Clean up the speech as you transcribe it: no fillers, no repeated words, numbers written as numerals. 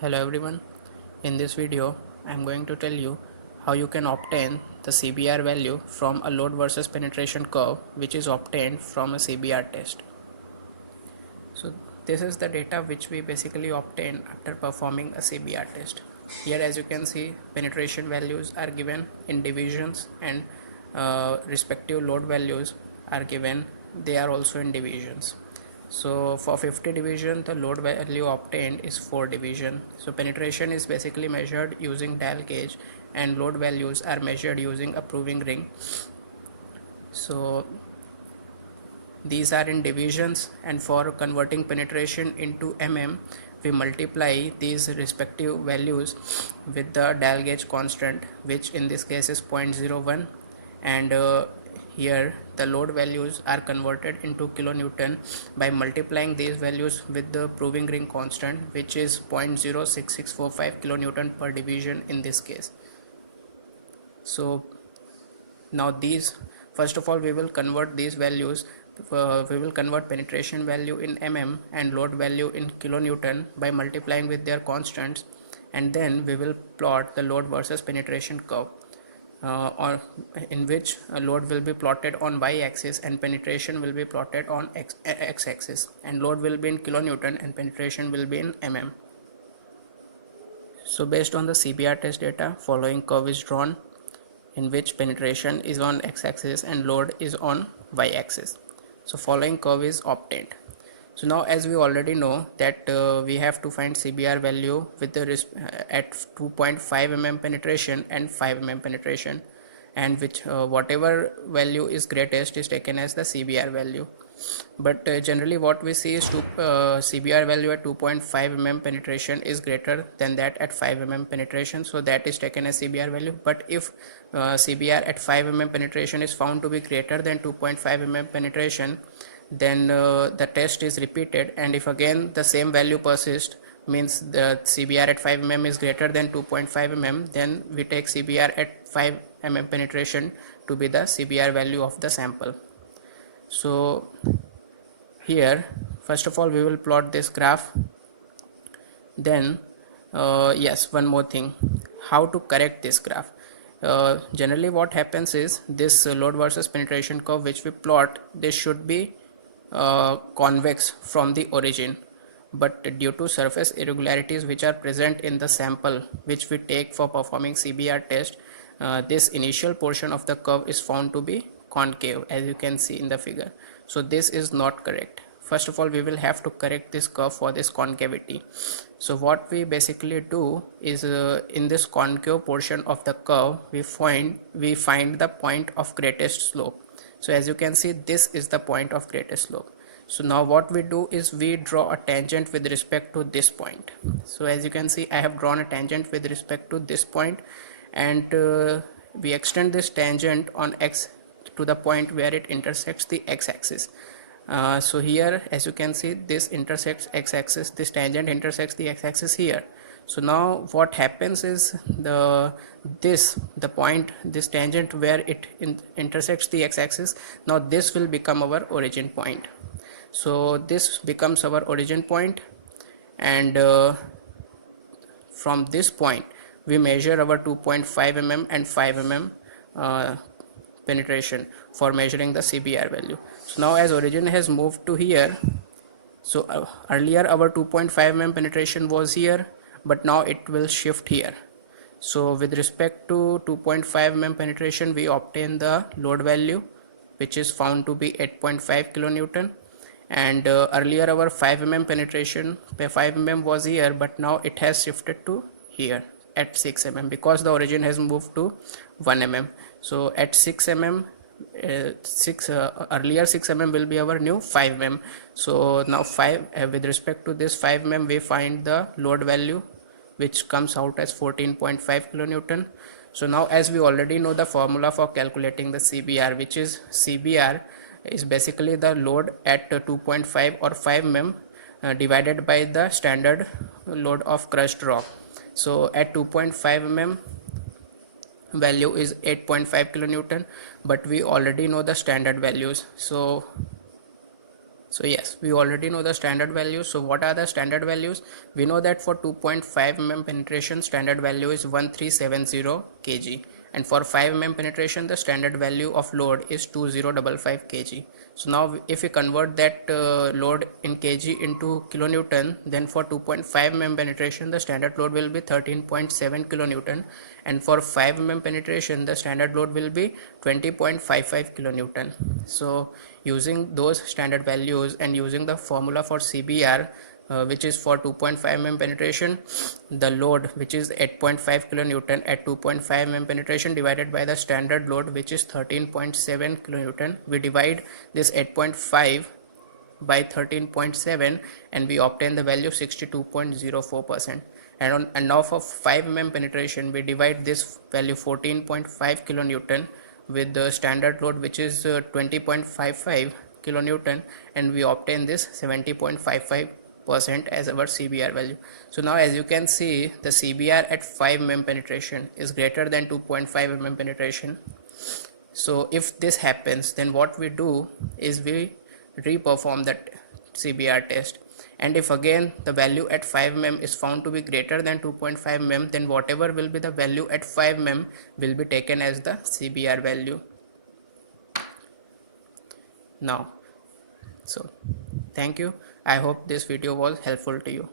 Hello everyone, in this video I am going to tell you how you can obtain the CBR value from a load versus penetration curve which is obtained from a CBR test. So this is the data which we basically obtain after performing a CBR test. Here as you can see, penetration values are given in divisions and respective load values are given, they are also in divisions. So for 50 division the load value obtained is 4 division. So penetration is basically measured using dial gauge and load values are measured using a proving ring. So these are in divisions, and for converting penetration into mm we multiply these respective values with the dial gauge constant, which in this case is 0.01, and here the load values are converted into kilonewton by multiplying these values with the proving ring constant, which is 0.06645 kilonewton per division in this case. So now these, first of all we will convert these values, we will convert penetration value in mm and load value in kilonewton by multiplying with their constants, and then we will plot the load versus penetration curve, or in which load will be plotted on y-axis and penetration will be plotted on x-axis, and load will be in kilonewton and penetration will be in mm. So based on the CBR test data, following curve is drawn in which penetration is on x-axis and load is on y-axis. So following curve is obtained. So now as we already know that we have to find CBR value with the at 2.5 mm penetration and 5 mm penetration, and which whatever value is greatest is taken as the CBR value. But generally what we see is CBR value at 2.5 mm penetration is greater than that at 5 mm penetration, so that is taken as CBR value. But if CBR at 5 mm penetration is found to be greater than 2.5 mm penetration, then the test is repeated, and if again the same value persists, means the CBR at 5 mm is greater than 2.5 mm, then we take CBR at 5 mm penetration to be the CBR value of the sample. So here first of all we will plot this graph. Then yes, one more thing, how to correct this graph. Generally what happens is this load versus penetration curve which we plot, this should be convex from the origin, but due to surface irregularities which are present in the sample which we take for performing CBR test, this initial portion of the curve is found to be concave, as you can see in the figure. So this is not correct. First of all we will have to correct this curve for this concavity. So what we basically do is in this concave portion of the curve we find the point of greatest slope. So as you can see, this is the point of greatest slope. So now what we do is we draw a tangent with respect to this point. So as you can see, I have drawn a tangent with respect to this point, and we extend this tangent on x to the point where it intersects the x-axis. So here as you can see, this intersects x-axis, this tangent intersects the x-axis here. So now what happens is the point, this tangent where it intersects the x-axis, now this will become our origin point. So this becomes our origin point, and from this point we measure our 2.5 mm and 5 mm penetration for measuring the CBR value. So now as origin has moved to here, so earlier our 2.5 mm penetration was here, but now it will shift here. So with respect to 2.5 mm penetration we obtain the load value which is found to be 8.5 kilonewton, and earlier our 5 mm penetration, 5 mm was here, but now it has shifted to here at 6 mm because the origin has moved to 1 mm. So at 6 mm, earlier 6 mm will be our new 5 mm. So now 5 with respect to this 5 mm we find the load value which comes out as 14.5 kilonewton. So now as we already know the formula for calculating the CBR, which is CBR is basically the load at 2.5 or 5 mm divided by the standard load of crushed rock. So at 2.5 mm value is 8.5 kilonewton, but we already know the standard values. So So yes, we already know the standard values. So what are the standard values? We know that for 2.5 mm penetration, standard value is 1370 kg, and for 5 mm penetration, the standard value of load is 2055 kg. So now if we convert that load in kg into kilonewton, then for 2.5 mm penetration, the standard load will be 13.7 kilonewton, and for 5 mm penetration, the standard load will be 20.55 kilonewton. So using those standard values and using the formula for CBR, which is for 2.5 mm penetration, the load which is 8.5 kilonewton at 2.5 mm penetration divided by the standard load which is 13.7 kilonewton, we divide this 8.5 by 13.7 and we obtain the value 62.04%. And now for 5 mm penetration, we divide this value 14.5 kilonewton with the standard load which is 20.55 kilonewton, and we obtain this 70.55% as our CBR value. So now as you can see, the CBR at 5 mm penetration is greater than 2.5 mm penetration. So if this happens, then what we do is we re-perform that CBR test, and if again the value at 5 mm is found to be greater than 2.5 mm, then whatever will be the value at 5 mm will be taken as the CBR value. Now, so thank you. I hope this video was helpful to you.